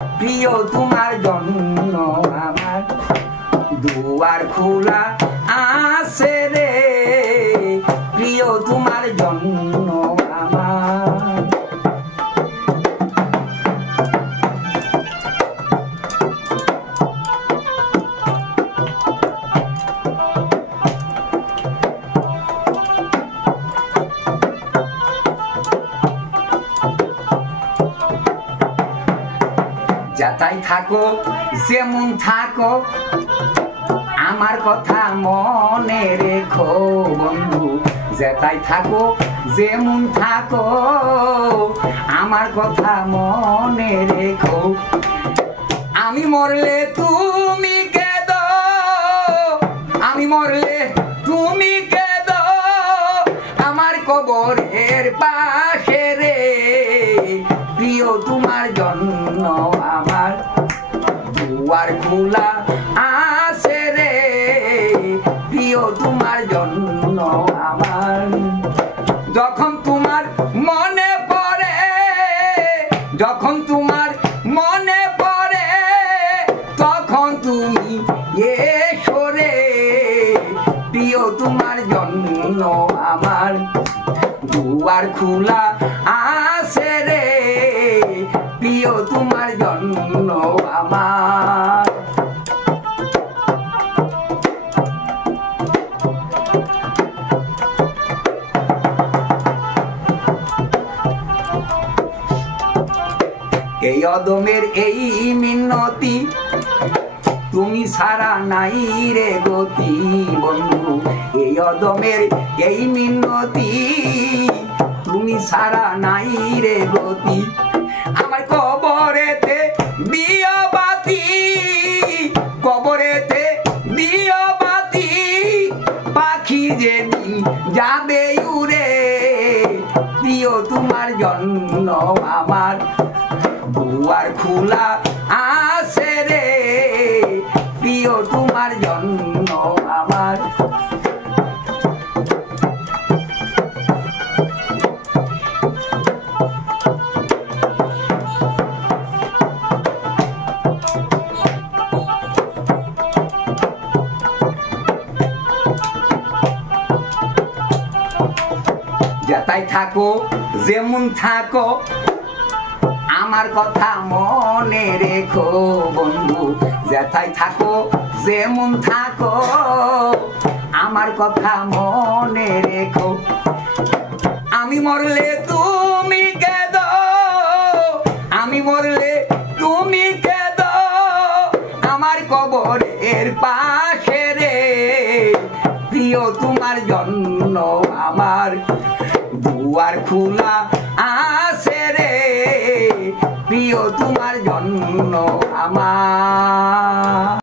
প্রিয় তোমার জন্য আমার দুয়ার খোলা আছে রে, প্রিয় তোমার জন্য আমার। যাতাই থাকো যেমন থাকো আমার কথা মনে রেখো বন্ধু, যেতাই থাকো যেমন থাকো আমার কথা মনে রেখো। আমি মরলে তুমি কেঁদো, আমি মরলে তুমি কেঁদো আমার কবরের পাশে রে, প্রিয় তোমার জন্য আমার দুয়ার খোলা আছে রে, প্রিয় তোমার জন্য আমার। যখন তোমার মনে পড়ে, যখন তোমার মনে পড়ে তখন তুমি এসো রে, প্রিয় তোমার জন্য আমার দুয়ার খোলা আছে রে, প্রিয় তোমার জন্য আমার। এই অদমের এই মিনতি তুমি ছাড়া নাই রে গতি বন্ধু, এই অদমের এই মিনতি তুমি ছাড়া নাই রে গতি। আমার কবরেতে দিও বাতি, কবরেতে দিও বাতি পাখি যেদিন যাবে উড়ে, প্রিয় তোমার জন্য আমার দুয়ার খোলা আছে রে, প্রিয় তোমার জন্য আমার। যেতাই থাকো যেমন থাকো আমার কথা মনে রেখো বন্ধু, যেথায় থাকো যেমন থাকো আমার কথা মনে রেখো। আমি মরলে তুমি কেঁদো, আমি মরলে তুমি কেঁদো আমার কবরের পাশে রে, প্রিয় তোমার জন্য আমার দুয়ার খোলা আছে রে, প্রিয় তোমার জন্য আমার।